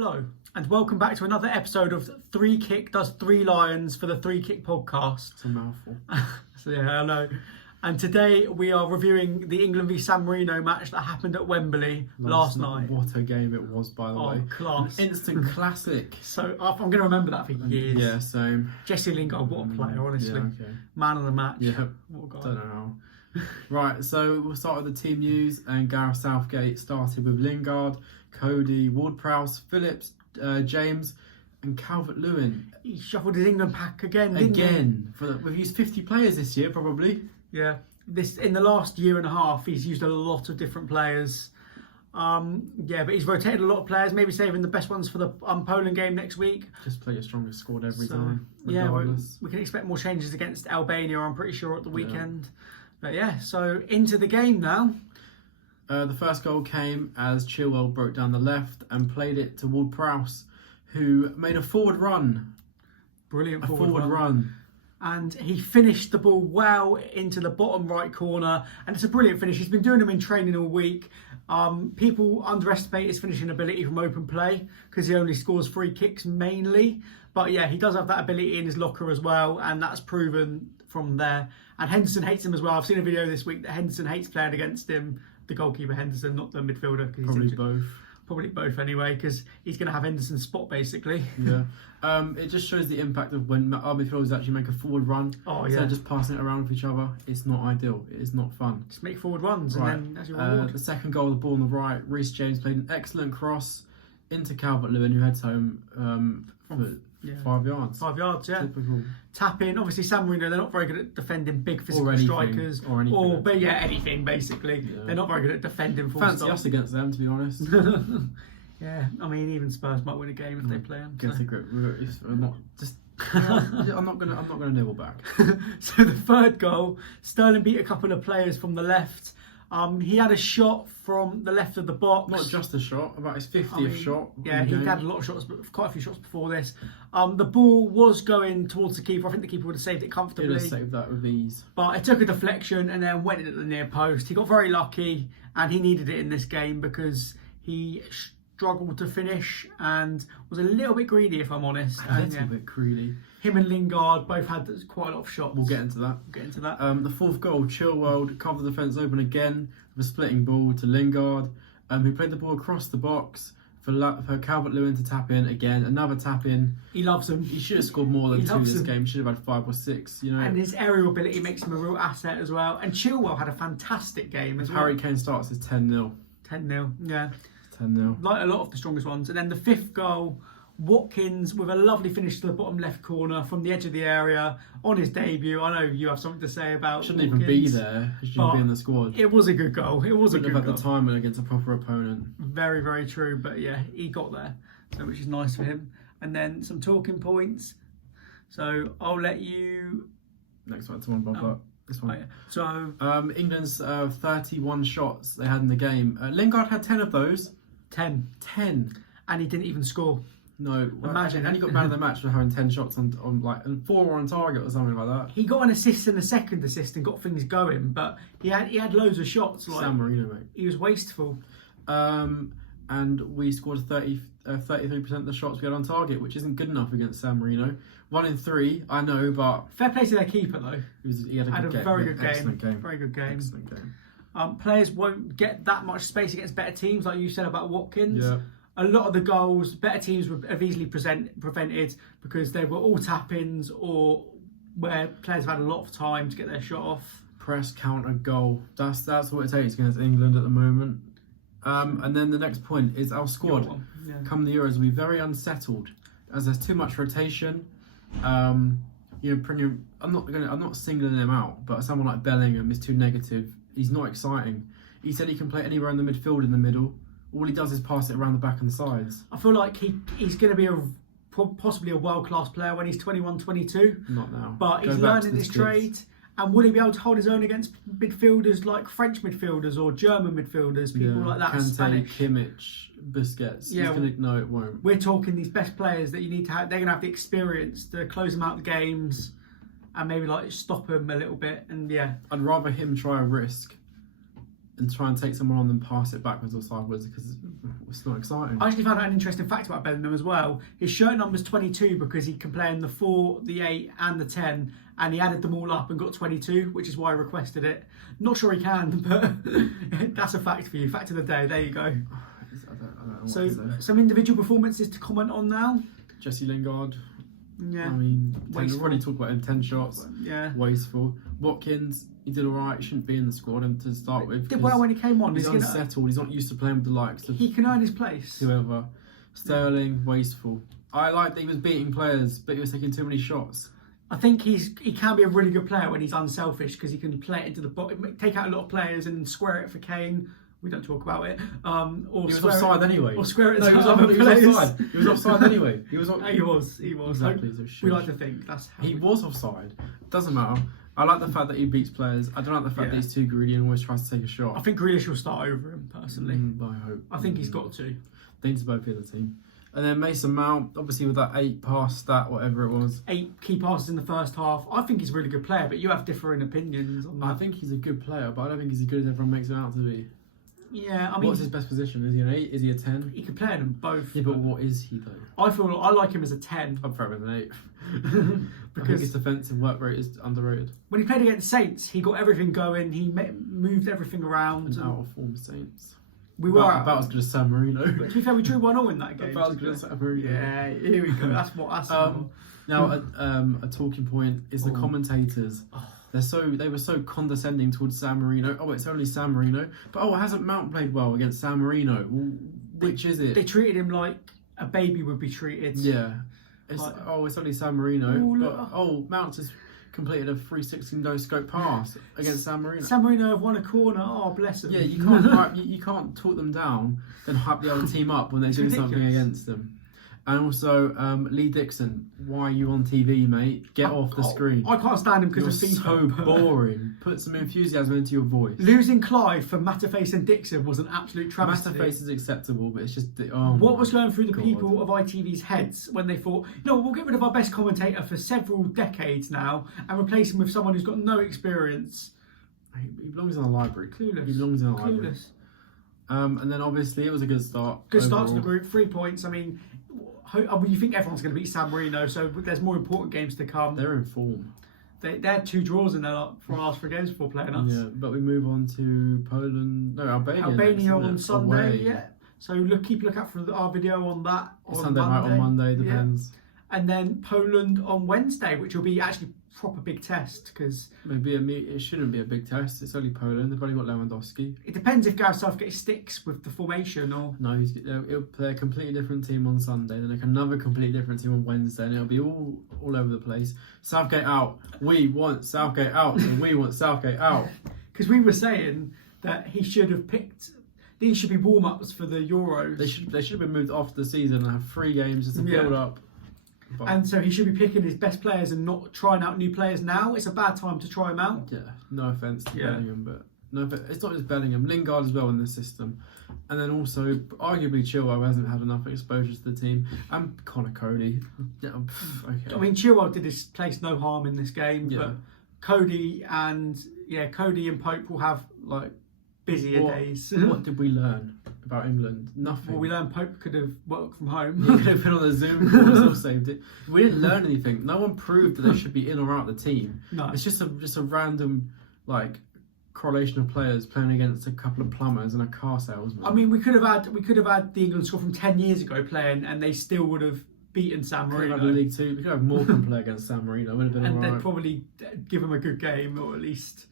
Hello, and welcome back to another episode of Three Kick Does Three Lions for the Three Kick podcast. It's a mouthful. So yeah, I know. And today we are reviewing the England v San Marino match that happened at Wembley last night. What a game it was, by the way. Class. An instant classic. So I'm going to remember that for years. Yeah, same. Jesse Lingard, what a player, honestly. Yeah, okay. Man of the match. Yeah, What a guy. don't know how. Right, so we'll start with the team news, and Gareth Southgate started with Lingard, Cody, Ward-Prowse, Phillips, James and Calvert-Lewin. He shuffled his England pack again, didn't he? We've used 50 players this year, probably. Yeah. In the last year and a half, he's used a lot of different players. But he's rotated a lot of players, maybe saving the best ones for the Poland game next week. Just play your strongest squad every time, Yeah, regardless. we can expect more changes against Albania, I'm pretty sure, at the weekend. But yeah, so into the game now. The first goal came as Chilwell broke down the left and played it to Ward-Prowse, who made a forward run. Brilliant forward run. And he finished the ball well into the bottom right corner. And it's a brilliant finish. He's been doing them in training all week. People underestimate his finishing ability from open play because he only scores free kicks mainly. But yeah, he does have that ability in his locker as well. And that's proven from there. And Henderson hates him as well. I've seen a video this week that Henderson hates playing against him. The goalkeeper Henderson, not the midfielder. Probably both. Probably both anyway, because he's going to have Henderson's spot basically. Yeah. It just shows the impact of when our midfielders actually make a forward run. Oh, yeah. Instead of just passing it around with each other. It's not ideal. It is not fun. Just make forward runs Right. and then that's your reward. The second goal, the ball on the right. Reece James played an excellent cross into Calvert-Lewin, who heads home for 5 yards. 5 yards, yeah. Typical. Tap in. Obviously, San Marino, they're not very good at defending big physical anything, strikers. or anything. But yeah, anything basically. Yeah. They're not very good at defending full Fancy stop. us against them, to be honest. Yeah, I mean, even Spurs might win a game if they play them. Get a grip. I'm not gonna nibble back. So the third goal, Sterling beat a couple of players from the left. He had a shot from the left of the box. Not just a shot, about his 50th shot. Yeah, he had a lot of shots, but quite a few shots before this. The ball was going towards the keeper. I think the keeper would have saved it comfortably. He would have saved that with ease. But it took a deflection and then went in at the near post. He got very lucky and he needed it in this game because he struggled to finish and was a little bit greedy, if I'm honest. A little bit greedy. Him and Lingard both had quite a lot of shots. We'll get into that. The fourth goal, Chilwell covered the defence open again with a splitting ball to Lingard, who played the ball across the box for Calvert-Lewin to tap in again. Another tap in. He loves him. He should have scored more than two this game. He should have had 5 or 6. You know. And his aerial ability makes him a real asset as well. And Chilwell had a fantastic game as well. Harry Kane starts as 10-0. 10-0, yeah. 10-0. Like a lot of the strongest ones. And then the fifth goal, Watkins with a lovely finish to the bottom left corner from the edge of the area on his debut. I know you have something to say about Shouldn't Watkins, even be there. He shouldn't be in the squad. It was a good goal. It was a good goal. Have had the timing against a proper opponent. Very, very true. But yeah, he got there, so which is nice for him. And then some talking points. So I'll let you. Next one, someone above that. This one. Oh, yeah. So England's 31 shots they had in the game. Lingard had 10 of those. 10. And he didn't even score. No, imagine. And he got man of the match for having 10 shots on like 4 on target or something like that. He got an assist and a second assist and got things going, but he had loads of shots. Like, San Marino, mate. He was wasteful. And we scored 33% of the shots we had on target, which isn't good enough against San Marino. 1 in 3, I know, but fair play to their keeper though. He had a very good game. Excellent game. Very good game. Excellent game. Players won't get that much space against better teams, like you said about Watkins. Yeah. A lot of the goals, better teams would have easily prevented because they were all tap-ins or where players have had a lot of time to get their shot off. Press, counter, goal. That's what it takes against England at the moment. And then the next point is our squad. Come the Euros will be very unsettled as there's too much rotation. I'm not singling him out, but someone like Bellingham is too negative. He's not exciting. He said he can play anywhere in the midfield in the middle. All he does is pass it around the back and the sides. I feel like he's going to be possibly a world-class player when he's 21, 22. Not now. But he's learning his trade. And will he be able to hold his own against midfielders like French midfielders or German midfielders, people like that, Kante, Spanish? Kimmich, Busquets. Yeah, no, it won't. We're talking these best players that you need to have. They're going to have the experience to close them out the games and maybe like stop them a little bit. And yeah, I'd rather him try a risk and try and take someone on and pass it backwards or sideways because it's not exciting. I actually found out an interesting fact about Bellingham as well. His shirt number's 22 because he can play in the 4, the 8 and the 10, and he added them all up and got 22, which is why I requested it. Not sure he can, but that's a fact for you. Fact of the day, there you go. I don't know So some individual performances to comment on now. Jesse Lingard. Yeah. I mean, we've Wasteful. already talked about him, 10 shots. Yeah. Wasteful. Watkins, he did alright, shouldn't be in the squad and to start with. Did well when he came on. He's unsettled, he's not used to playing with the likes of He can earn his place. whoever. Sterling, wasteful. I liked that he was beating players, but he was taking too many shots. I think he can be a really good player when he's unselfish because he can play it into the box, take out a lot of players and square it for Kane. We don't talk about it. Or He was offside anyway. Or square it No, to he was other players. offside. He was offside anyway. He was. He was. Exactly. So We like to think that's how he was offside. Doesn't matter. I like the fact that he beats players. I don't like the fact that he's too greedy and always tries to take a shot. I think Grealish will start over him personally. I hope. I think he's got to. They need to both be in the team. And then Mason Mount, obviously with that 8 pass stat, whatever it was. 8 key passes in the first half. I think he's a really good player, but you have differing opinions on that. I think he's a good player, but I don't think he's as good as everyone makes him out to be. Yeah, I mean, what's his best position? Is he an 8? Is he a 10? He could play in them both. Yeah, but what is he though? I like him as a 10. I'd throw him as an 8. I think because his defensive work rate is underrated. when he played against Saints, he got everything going. He moved everything around. And out of form Saints. We were about as good as San Marino. But to be fair, we drew 1-0 in that game. About as good as San Marino. Yeah, here we go. That's Now, a talking point is the commentators. They were so condescending towards San Marino. Oh, it's only San Marino. But hasn't Mount played well against San Marino? Well, which is it? They treated him like a baby would be treated. Yeah. It's only San Marino. Ooh, Mount has completed a 360 no-scope pass against San Marino. San Marino have won a corner. Oh, bless them. Yeah, you can't you can't talk them down, then hype the other team up when they're doing something against them. And also, Lee Dixon, why are you on TV, mate? Get off the screen. I can't stand him because of You're FIFA. so boring. Put some enthusiasm into your voice. Losing Clive for Mataface and Dixon was an absolute travesty. Mataface is acceptable, but it's just... what was going through the people of ITV's heads when they thought, no, we'll get rid of our best commentator for several decades now and replace him with someone who's got no experience. He belongs in the library. Clueless. He belongs in the library. Clueless. And then obviously it was a good start. Good start to the group, 3 points. I mean, you think everyone's going to beat San Marino, so there's more important games to come. They're in form. They had 2 draws in their last 3 games before playing us. Yeah, but we move on to Albania. Albania next, on Sunday, away. yeah. So keep a look out for our video on that. Sunday night on Monday, depends. Yeah. And then Poland on Wednesday, which will be actually proper big test because it shouldn't be a big test. It's only Poland. They've only got Lewandowski. It depends if Gareth Southgate sticks with the formation or no. He'll play a completely different team on Sunday, then another completely different team on Wednesday, and it'll be all over the place. Southgate out. We want Southgate out, and we want Southgate out. Because we were saying that he should have picked. These should be warm-ups for the Euros. They should have been moved after the season and have 3 games just to build up. And so he should be picking his best players and not trying out new players now. It's a bad time to try them out. Yeah, no offence to Bellingham, but it's not just Bellingham. Lingard as well in the system. And then also, arguably, Chilwell hasn't had enough exposure to the team. And Connor Cody. Yeah, okay. I mean, Chilwell did his place no harm in this game, but Cody and Pope will have busier days. What did we learn about England? Nothing. Well, we learned Pope could have worked from home. He could have been on a Zoom call and still saved it. We didn't learn anything. No one proved that they should be in or out the team. No. It's just a random correlation of players playing against a couple of plumbers and a car salesman. I mean, we could have had the England squad from 10 years ago playing, and they still would have beaten San Marino. We could have League Two. We could have Morecambe play against San Marino. Would have been and right. they'd probably give them a good game, or at least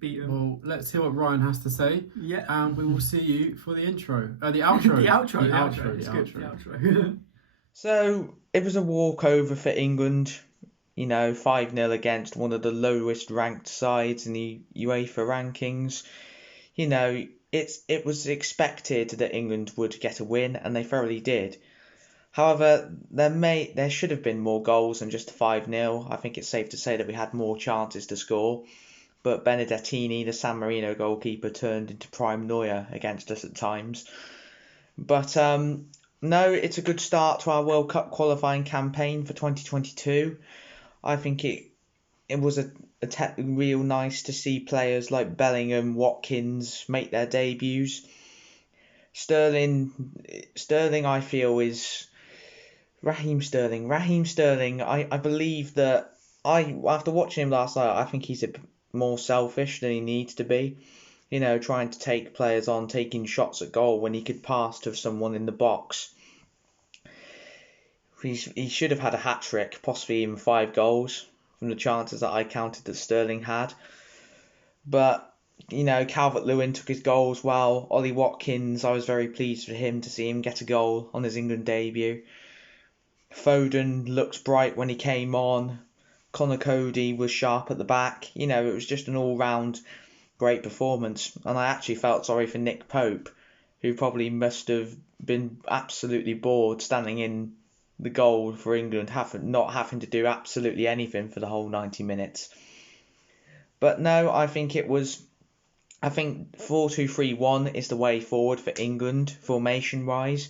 beat them. Well, let's hear what Ryan has to say. Yeah. And we will see you for the intro. The outro. The outro. The outro. So it was a walkover for England. 5-0 against one of the lowest ranked sides in the UEFA rankings. It was expected that England would get a win, and they thoroughly did. However, there should have been more goals than just 5-0. I think it's safe to say that we had more chances to score. But Benedettini, the San Marino goalkeeper, turned into prime Neuer against us at times. But no, it's a good start to our World Cup qualifying campaign for 2022. I think it was real nice to see players like Bellingham, Watkins make their debuts. Sterling, I feel, is Raheem Sterling. I believe that after watching him last night, I think he's more selfish than he needs to be. Trying to take players on, taking shots at goal when he could pass to someone in the box. He should have had a hat-trick, possibly even 5 goals from the chances that I counted that Sterling had. But, Calvert-Lewin took his goals well. Ollie Watkins, I was very pleased for him to see him get a goal on his England debut. Foden looks bright when he came on. Connor Cody was sharp at the back. It was just an all-round great performance. And I actually felt sorry for Nick Pope, who probably must have been absolutely bored standing in the goal for England, not having to do absolutely anything for the whole 90 minutes. But no, I think 4-2-3-1 is the way forward for England, formation-wise.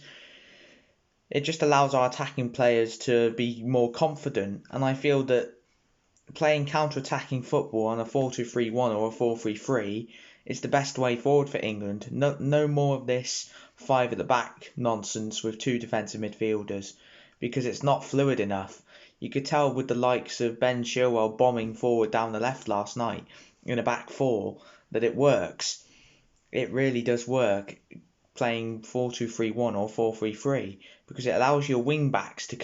It just allows our attacking players to be more confident, and I feel that playing counter-attacking football on a 4-2-3-1 or a 4-3-3 is the best way forward for England. No more of this 5 at the back nonsense with 2 defensive midfielders, because it's not fluid enough. You could tell with the likes of Ben Chilwell bombing forward down the left last night in a back 4 that it works. It really does work playing 4-2-3-1 or 4-3-3, because it allows your wing backs to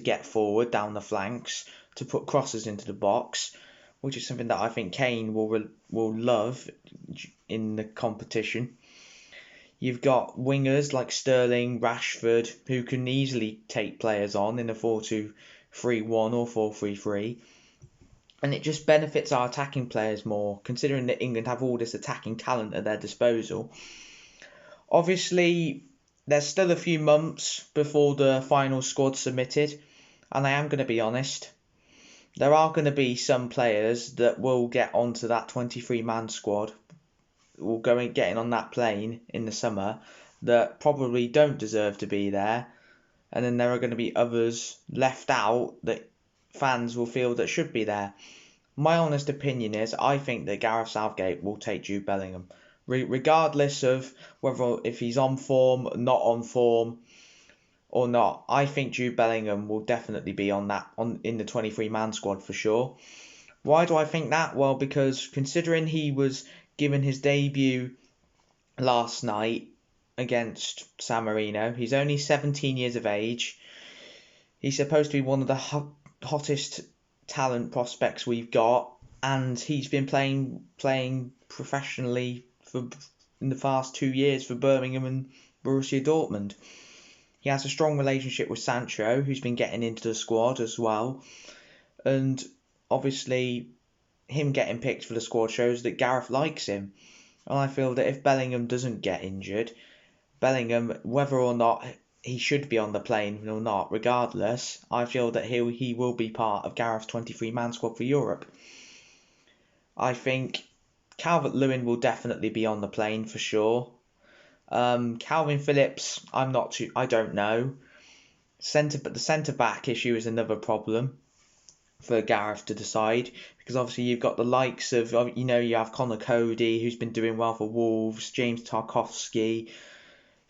get forward down the flanks, to put crosses into the box, which is something that I think Kane will love in the competition. You've got wingers like Sterling, Rashford, who can easily take players on in a 4-2-3-1 or 4-3-3. And it just benefits our attacking players more, considering that England have all this attacking talent at their disposal. Obviously, there's still a few months before the final squad's submitted, and I am going to be honest. There are going to be some players that will get onto that 23-man squad, getting on that plane in the summer, that probably don't deserve to be there, and then there are going to be others left out that fans will feel that should be there. My honest opinion is I think that Gareth Southgate will take Jude Bellingham, regardless of if he's on form, not on form, or not. I think Jude Bellingham will definitely be in the 23-man squad for sure. Why do I think that? Well, because considering he was given his debut last night against San Marino, he's only 17 years of age. He's supposed to be one of the hottest talent prospects we've got, and he's been playing professionally in the past 2 years for Birmingham and Borussia Dortmund. He has a strong relationship with Sancho, who's been getting into the squad as well. And obviously, him getting picked for the squad shows that Gareth likes him. And I feel that if Bellingham doesn't get injured, whether or not he should be on the plane or not, regardless, I feel that he will be part of Gareth's 23-man squad for Europe. I think Calvert-Lewin will definitely be on the plane for sure. Calvin Phillips, I don't know. The centre back issue is another problem for Gareth to decide, because obviously you've got the likes of, you have Connor Cody, who's been doing well for Wolves, James Tarkowski,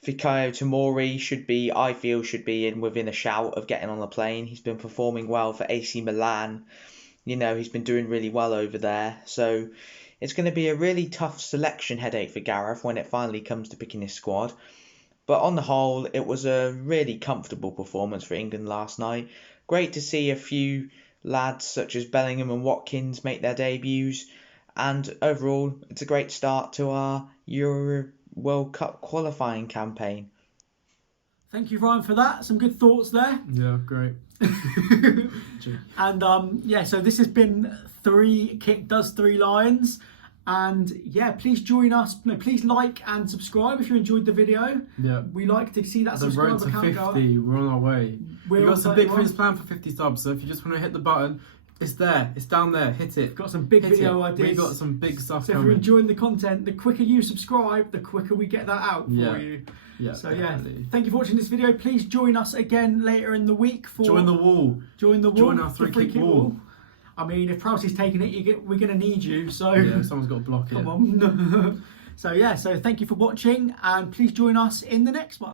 Fikayo Tomori should be within a shout of getting on the plane. He's been performing well for AC Milan. He's been doing really well over there. So it's going to be a really tough selection headache for Gareth when it finally comes to picking his squad. But on the whole, it was a really comfortable performance for England last night. Great to see a few lads such as Bellingham and Watkins make their debuts. And overall, it's a great start to our Euro World Cup qualifying campaign. Thank you, Ryan, for that. Some good thoughts there. Yeah, great. And so this has been 3 Kick Does 3 Lions. And yeah, please join us. No, please like and subscribe if you enjoyed the video. Yeah. We like to see that The road subscriber to count 50, go up. we're on our way. We've got some big things planned for 50 subs, so if you just want to hit the button, it's there. It's down there. Hit it. We've got some big video ideas. We've got some big stuff So coming. if you're enjoying the content, the quicker you subscribe, the quicker we get that out for you. Yeah. So definitely. thank you for watching this video. Please join us again later in the week for Join the wall. Join the wall. Join our the 3 kick wall. I mean, if Prowsey's taking it, we're going to need you. So Yeah, someone's got to block it. come on. So thank you for watching, and please join us in the next one.